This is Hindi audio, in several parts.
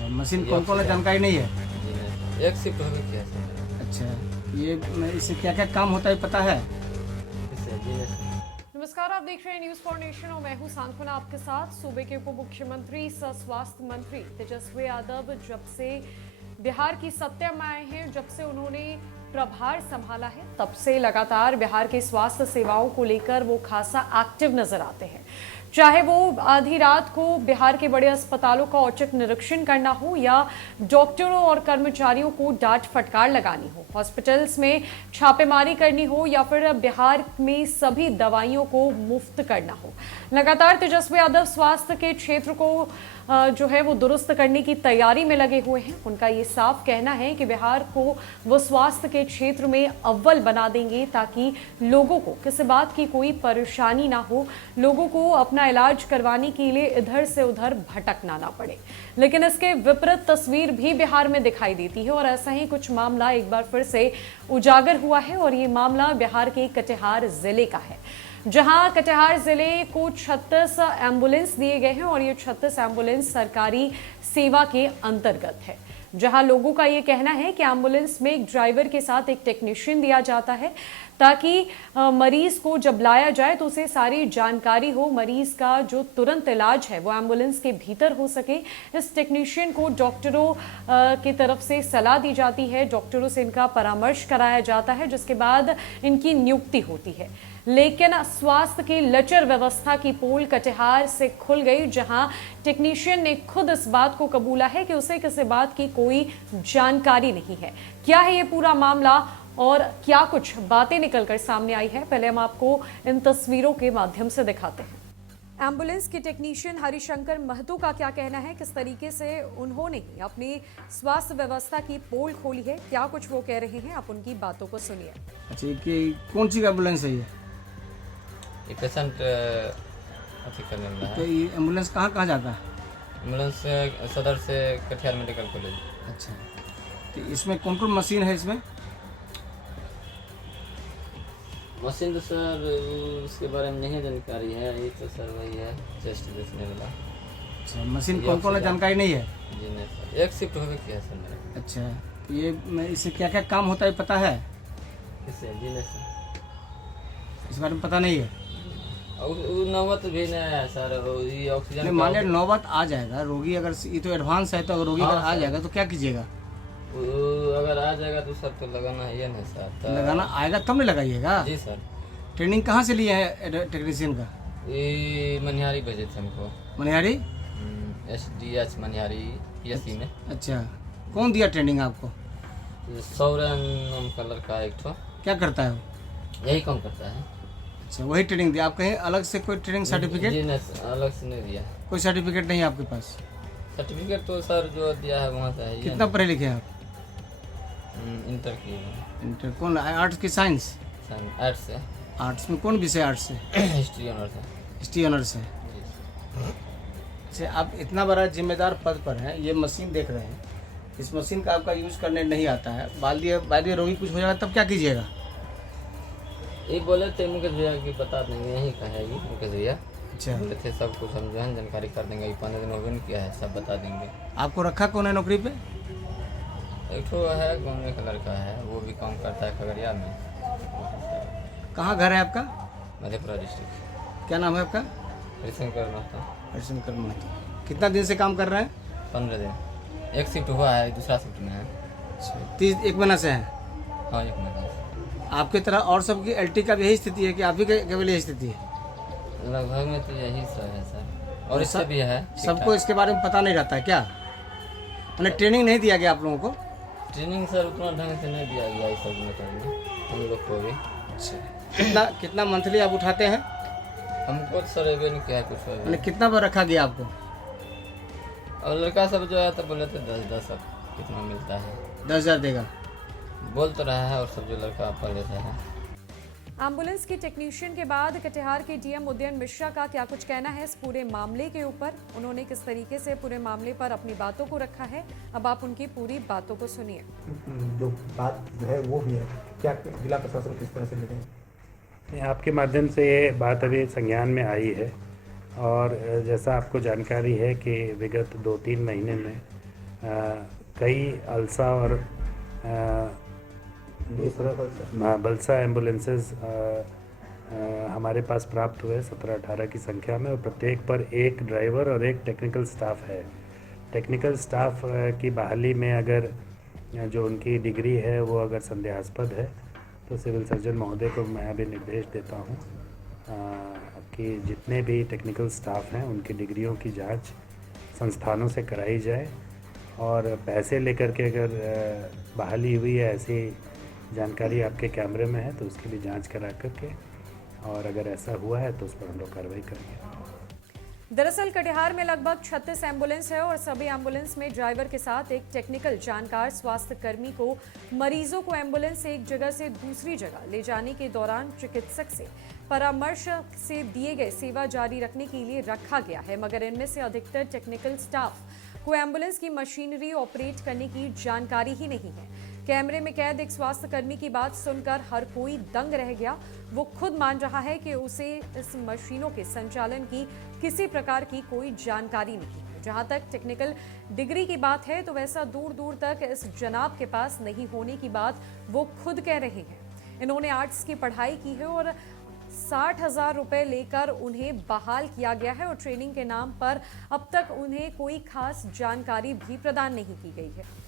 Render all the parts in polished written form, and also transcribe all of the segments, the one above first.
अच्छा, मशीन कौन कौन है जानकारी नहीं है। जी नहीं, एक शिफ्ट होगी क्या सर? अच्छा, ये इससे क्या क्या काम होता है पता है। इससे जी नहीं सर। नमस्कार, आप देख रहे हैं न्यूज फॉर नेशन और मैं हूं सांत्वना आपके साथ। सूबे के उप मुख्यमंत्री सह स्वास्थ्य मंत्री तेजस्वी यादव जब से बिहार की सत्ता में आए हैं, जब से उन्होंने प्रभार संभाला है, तब से लगातार बिहार के स्वास्थ्य सेवाओं को लेकर वो खासा एक्टिव नजर आते हैं। चाहे वो आधी रात को बिहार के बड़े अस्पतालों का औचक निरीक्षण करना हो या डॉक्टरों और कर्मचारियों को डांट फटकार लगानी हो, हॉस्पिटल्स में छापेमारी करनी हो या फिर बिहार में सभी दवाइयों को मुफ्त करना हो, लगातार तेजस्वी यादव स्वास्थ्य के क्षेत्र को जो है वो दुरुस्त करने की तैयारी में लगे हुए हैं। उनका ये साफ कहना है कि बिहार को वो स्वास्थ्य के क्षेत्र में अव्वल बना देंगे ताकि लोगों को किसी बात की कोई परेशानी ना हो, लोगों को अपना इलाज करवाने के लिए इधर से उधर भटकना ना पड़े। लेकिन इसके विपरीत तस्वीर भी बिहार में दिखाई देती है और ऐसा ही कुछ मामला एक बार फिर से उजागर हुआ है और ये मामला बिहार के कटिहार जिले का है, जहां कटिहार जिले को 36 एम्बुलेंस दिए गए हैं और ये 36 एम्बुलेंस सरकारी सेवा के अंतर्गत है, जहां लोगों का ये कहना है कि एम्बुलेंस में एक ड्राइवर के साथ एक टेक्नीशियन दिया जाता है ताकि मरीज को जब लाया जाए तो उसे सारी जानकारी हो, मरीज का जो तुरंत इलाज है वो एम्बुलेंस के भीतर हो सके। इस टेक्नीशियन को डॉक्टरों की तरफ से सलाह दी जाती है, डॉक्टरों से इनका परामर्श कराया जाता है, जिसके बाद इनकी नियुक्ति होती है। लेकिन स्वास्थ्य की लचर व्यवस्था की पोल कटिहार से खुल गई, जहां टेक्नीशियन ने खुद इस बात को कबूला है कि उसे किसी बात की कोई जानकारी नहीं है। क्या है ये पूरा मामला और क्या कुछ बातें निकलकर सामने आई है, पहले हम आपको इन तस्वीरों के माध्यम से दिखाते हैं। एम्बुलेंस के टेक्नीशियन हरिशंकर महतो का क्या कहना है, किस तरीके से उन्होंने अपनी स्वास्थ्य व्यवस्था की पोल खोली है, क्या कुछ वो कह रहे हैं, आप उनकी बातों को सुनिए। अच्छा, कि कौन सी एम्बुलेंस है ये पेशेंट अथी करने वाला तो है। ये एम्बुलेंस कहाँ कहाँ जाता है। एम्बुलेंस सदर से कटिहार मेडिकल कॉलेज। अच्छा, तो इसमें कौन कौन मशीन है इसमें। मशीन तो सर उसके बारे में नहीं जानकारी है, ये तो सर वही है चेस्ट देखने वाला। अच्छा, मशीन कौन कौन है जानकारी नहीं है। जी नहीं सर, एक शिफ्ट होगी क्या सर मेरा? अच्छा, तो ये इससे क्या क्या काम होता है पता है। किससे? जी नहीं सर, इस बारे में पता नहीं है। और नौबत भी नहीं आया सर, और ये ऑक्सीजन नहीं, मान लिया नौबत आ जाएगा, रोगी अगर ये तो एडवांस है, तो अगर रोगी हाँ, अगर आ सर। जाएगा तो क्या कीजिएगा। अगर आ जाएगा तो सर तो लगाना है ये नहीं सर तो। लगाना आएगा तब नहीं लगाइएगा। जी सर। ट्रेनिंग कहाँ से लिया है टेक्नीशियन का। ये मनिहारी भेजे थे हमको, मनिहारी। SDH मनिहारी PSC में। अच्छा, कौन दिया ट्रेनिंग आपको। सौरन नाम का लड़का एक ठो, क्या करता है वो। यही काम करता है। अच्छा, वही ट्रेनिंग दिया। आप कहीं अलग से कोई ट्रेनिंग सर्टिफिकेट। जी नहीं सर, अलग से नहीं दिया। कोई सर्टिफिकेट नहीं है आपके पास। सर्टिफिकेट तो सर जो दिया है वहाँ से है। कितना पढ़े लिखे हैं आप। इंटर की है। इंटर कौन, आर्ट्स की साइंस। आर्ट से। आर्ट्स में कौन विषय आर्ट्स से। हिस्ट्री ऑनर से। हिस्ट्री ऑनर्स है। जी सर। अच्छा, आप इतना बड़ा जिम्मेदार पद पर हैं, ये मशीन देख रहे हैं, इस मशीन का आपका यूज करने नहीं आता है, बाद में रोगी कुछ हो जाएगा तब क्या कीजिएगा। ये बोले थे मुकेश भैया की बता देंगे, यही कहेगी मुकेश भैया। अच्छा, बोले थे सब कुछ हम जो है जानकारी कर देंगे, 15 दिन हो गए किया है, सब बता देंगे। आपको रखा कौन है नौकरी पे। एक ठो है घूमने का लड़का है, वो भी काम करता है खगड़िया में। कहाँ घर है आपका। मधेपुरा डिस्ट्रिक्ट। क्या नाम है आपका। हरिशंकर महतो। हरिशंकर महतो। कितना दिन से काम कर रहे हैं। 15 दिन। एक शिफ्ट हुआ है, दूसरा शिफ्ट में है। अच्छा, 1 महीना से है। हाँ, 1 महीना। आपकी तरह और सबकी LT का भी यही स्थिति है कि आप ही केवल यही स्थिति है। लगभग में तो यही सब है सर, और इससे भी है। सबको इसके बारे में पता नहीं रहता है क्या। मैंने ट्रेनिंग नहीं दिया गया आप लोगों को। ट्रेनिंग सर उतना ढंग से नहीं दिया गया इस सब में करने हम लोग को भी। अच्छा, कितना मंथली आप उठाते हैं। हमको तो सर अभी नहीं किया कुछ मैंने अभी। कितना बार रखा गया आपको। और लड़का सब जो है तो बोले थे 10 अब कितना मिलता है। 10,000 देगा। बोल तो रहा है, और सब जो लड़का पढ़ लेता है। एम्बुलेंस की टेक्नीशियन के बाद कटिहार के DM उदयन मिश्रा का क्या कुछ कहना है इस पूरे मामले के ऊपर, उन्होंने किस तरीके से पूरे मामले पर अपनी बातों को रखा है, अब आप उनकी पूरी बातों को सुनिए। जो बात जो है वो भी है, क्या जिला प्रशासन किस तरह से मिले। आपके माध्यम से ये बात अभी संज्ञान में आई है और जैसा आपको जानकारी है कि विगत 2-3 महीने में कई अल्सा और दूसरा बलसा एम्बुलेंसेस हमारे पास प्राप्त हुए 17-18 की संख्या में, और प्रत्येक पर एक ड्राइवर और एक टेक्निकल स्टाफ है। टेक्निकल स्टाफ की बहाली में अगर जो उनकी डिग्री है वो अगर संदेहास्पद है तो सिविल सर्जन महोदय को मैं अभी निर्देश देता हूँ कि जितने भी टेक्निकल स्टाफ हैं उनकी डिग्रियों की जांच संस्थानों से कराई जाए, और पैसे लेकर के अगर बहाली हुई है ऐसी जानकारी आपके कैमरे में है तो उसकी भी जांच करा करके, और अगर ऐसा हुआ है तो उस पर हम लोग कार्रवाई करेंगे। दरअसल कटिहार में लगभग 36 एम्बुलेंस है और सभी एम्बुलेंस में ड्राइवर के साथ एक टेक्निकल जानकार स्वास्थ्य कर्मी को मरीजों को एम्बुलेंस से एक जगह से दूसरी जगह ले जाने के दौरान चिकित्सक से परामर्श से दिए गए सेवा जारी रखने के लिए रखा गया है, मगर इनमें से अधिकतर टेक्निकल स्टाफ को एम्बुलेंस की मशीनरी ऑपरेट करने की जानकारी ही नहीं है। कैमरे में कैद एक स्वास्थ्य कर्मी की बात सुनकर हर कोई दंग रह गया। वो खुद मान रहा है कि उसे इस मशीनों के संचालन की किसी प्रकार की कोई जानकारी नहीं है। जहां तक टेक्निकल डिग्री की बात है तो वैसा दूर दूर तक इस जनाब के पास नहीं होने की बात वो खुद कह रहे हैं। इन्होंने आर्ट्स की पढ़ाई की है और 60,000 रुपए लेकर उन्हें बहाल किया गया है और ट्रेनिंग के नाम पर अब तक उन्हें कोई खास जानकारी भी प्रदान नहीं की गई है।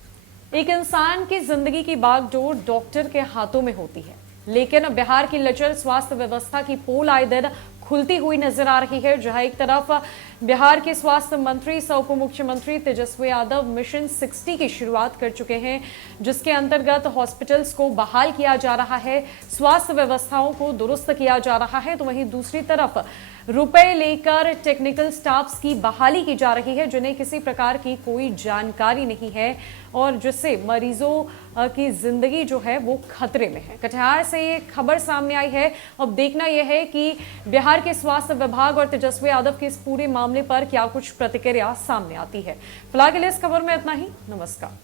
एक इंसान की जिंदगी की बागडोर डॉक्टर के हाथों में होती है, लेकिन बिहार की लचर स्वास्थ्य व्यवस्था की पोल आए दिन खुलती हुई नजर आ रही है। जहां एक तरफ बिहार के स्वास्थ्य मंत्री सह उप मुख्यमंत्री तेजस्वी यादव मिशन 60 की शुरुआत कर चुके हैं, जिसके अंतर्गत हॉस्पिटल्स को बहाल किया जा रहा है, स्वास्थ्य व्यवस्थाओं को दुरुस्त किया जा रहा है, तो वहीं दूसरी तरफ रुपए लेकर टेक्निकल स्टाफ्स की बहाली की जा रही है जिन्हें किसी प्रकार की कोई जानकारी नहीं है और जिससे मरीजों की जिंदगी जो है वो खतरे में है। कटिहार से ये खबर सामने आई है। अब देखना यह है कि बिहार के स्वास्थ्य विभाग और तेजस्वी यादव के इस पूरे मामले पर क्या कुछ प्रतिक्रिया सामने आती है। फिलहाल के लिए इस खबर में इतना ही। नमस्कार।